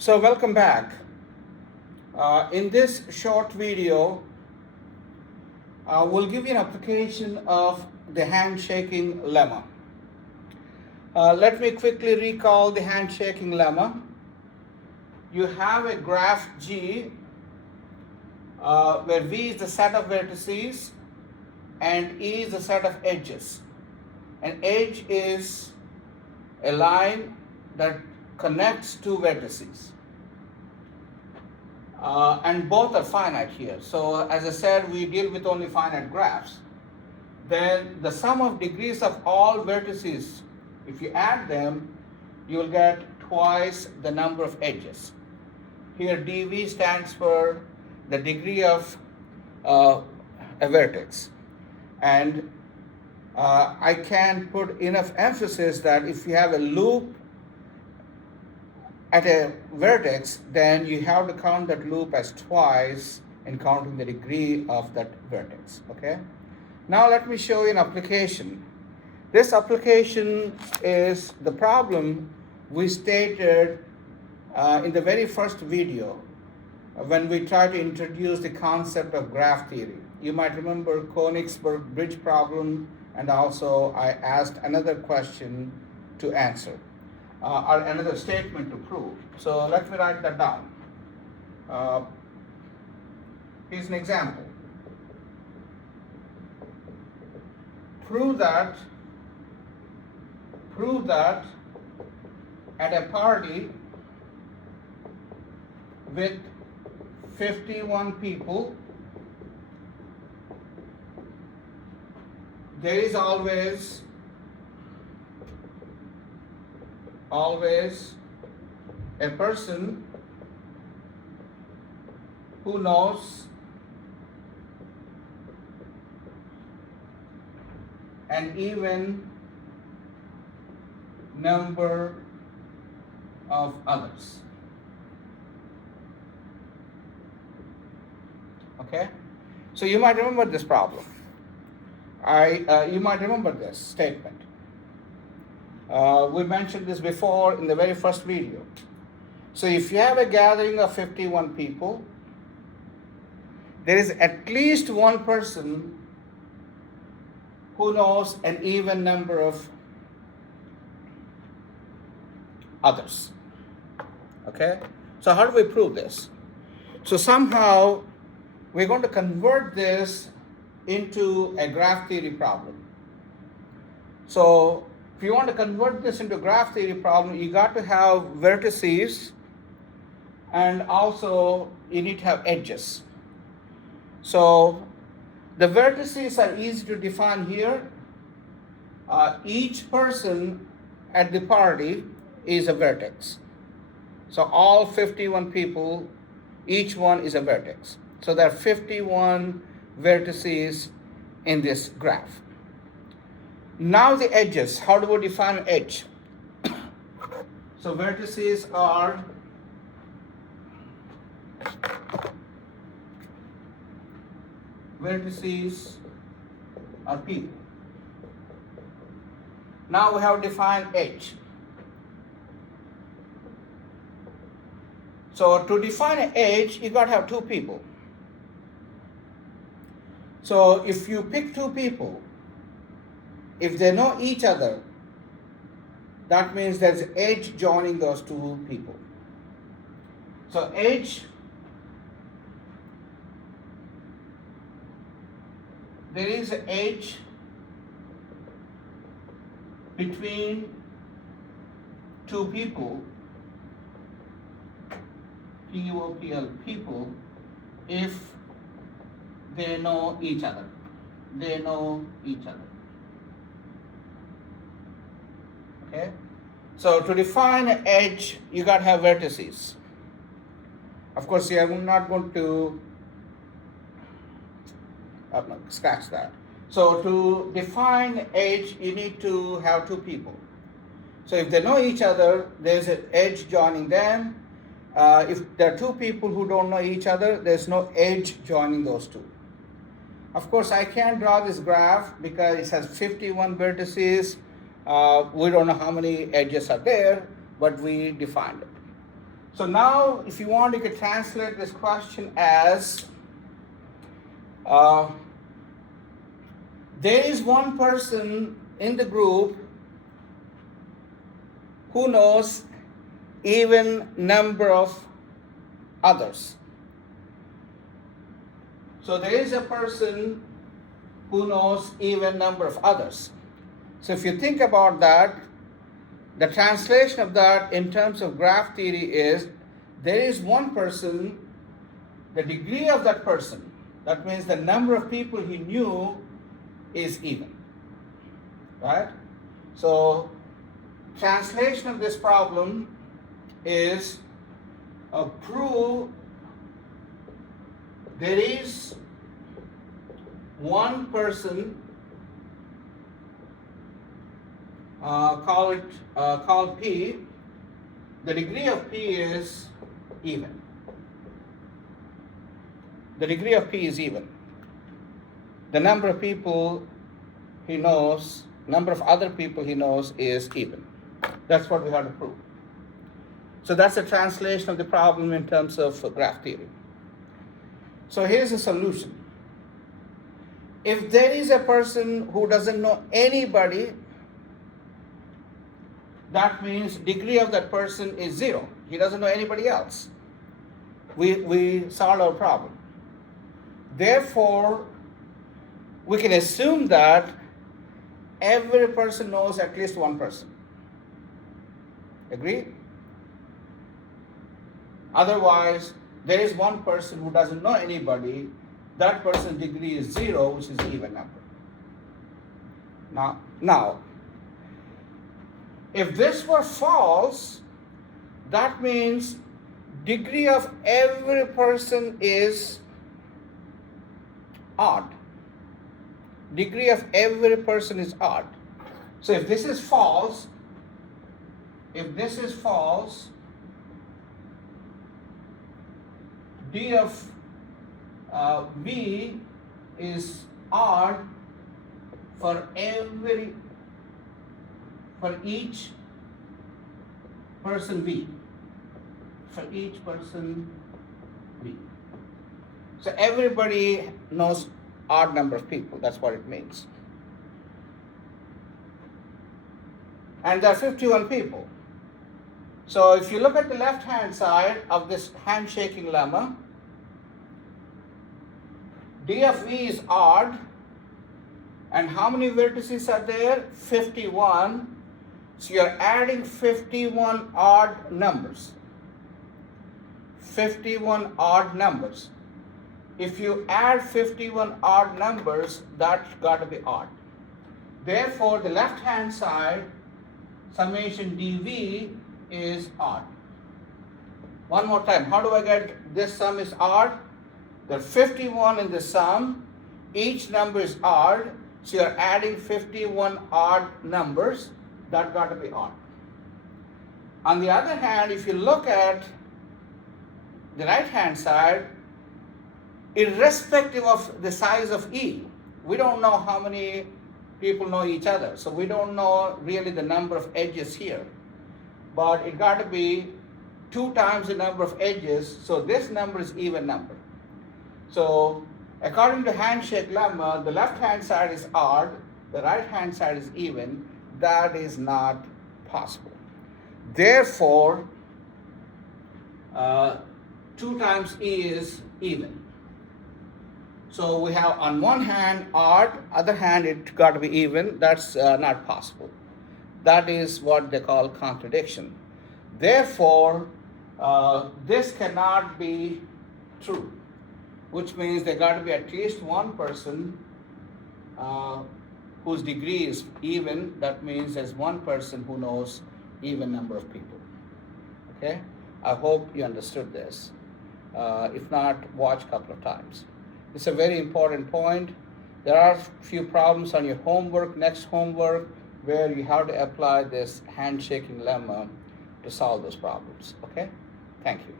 So welcome back. In this short video, we'll give you an application of the handshaking lemma. Let me quickly recall the handshaking lemma. You have a graph G where V is the set of vertices and E is the set of edges. An edge is a line that connects two vertices. And both are finite here. So as I said, we deal with only finite graphs. Then the sum of degrees of all vertices, if you add them, you'll get twice the number of edges. Here dV stands for the degree of a vertex. And I can put enough emphasis that if you have a loop at a vertex, then you have to count that loop as twice in counting the degree of that vertex, okay? Now let me show you an application. This application is the problem we stated in the very first video when we tried to introduce the concept of graph theory. You might remember Königsberg bridge problem, and also I asked another question to answer. Or another statement to prove. So let me write that down. Here's an example. Prove that at a party with 51 people, there is always a person who knows an even number of others. Okay? So you might remember this problem. You might remember this statement. We mentioned this before in the very first video. So if you have a gathering of 51 people, there is at least one person who knows an even number of others. Okay? So how do we prove this? So somehow we're going to convert this into a graph theory problem. So if you want to convert this into a graph theory problem, you got to have vertices and also you need to have edges. So the vertices are easy to define here. Each person at the party is a vertex. So all 51 people, each one is a vertex. So there are 51 vertices in this graph. Now the edges, how do we define an edge? So vertices are people. Now we have defined edge. So to define an edge, you got to have two people. So if you pick two people, if they know each other, that means there's an edge joining those two people. So edge, there is an edge between two people, P-O-P-L, people, if they know each other. They know each other. Okay? So to define an edge, you got to have vertices. Of course, you are not going to scratch that. So to define edge, you need to have two people. So if they know each other, there's an edge joining them. If there are two people who don't know each other, there's no edge joining those two. Of course, I can't draw this graph because it has 51 vertices. We don't know how many edges are there, but we defined it. So now, if you want, you can translate this question as there is one person in the group who knows even number of others. So there is a person who knows even number of others. So if you think about that, the translation of that in terms of graph theory is there is one person, the degree of that person, that means the number of people he knew is even, right? So translation of this problem is prove there is one person, call P, the degree of P is even. The degree of P is even. The number of people he knows, number of other people he knows is even. That's what we have to prove. So that's a translation of the problem in terms of graph theory. So here's the solution. If there is a person who doesn't know anybody, that means degree of that person is 0. He doesn't know anybody else. We solved our problem. Therefore, we can assume that every person knows at least one person. Agree? Otherwise, there is one person who doesn't know anybody. That person's degree is 0, which is an even number. Now, if this were false, that means degree of every person is odd. Degree of every person is odd. So if this is false, D of V is odd for each person V. For each person V. So everybody knows odd number of people. That's what it means. And there are 51 people. So if you look at the left-hand side of this handshaking lemma, D of V is odd. And how many vertices are there? 51. So you're adding 51 odd numbers. 51 odd numbers. If you add 51 odd numbers, that's got to be odd. Therefore, the left-hand side, summation dV is odd. One more time. How do I get this sum is odd? There are 51 in the sum. Each number is odd. So you're adding 51 odd numbers. That got to be odd. On the other hand, if you look at the right-hand side, irrespective of the size of E, we don't know how many people know each other. So we don't know really the number of edges here. But it got to be 2 times the number of edges. So this number is even number. So according to handshake lemma, the left-hand side is odd, the right-hand side is even. That is not possible. Therefore, 2 times E is even. So we have on one hand odd, other hand it got to be even. That's not possible. That is what they call contradiction. Therefore, this cannot be true, which means there got to be at least one person whose degree is even. That means there's one person who knows even number of people. Okay? I hope you understood this. If not, watch a couple of times. It's a very important point. There are a few problems on your homework, next homework, where you have to apply this handshaking lemma to solve those problems. Okay? Thank you.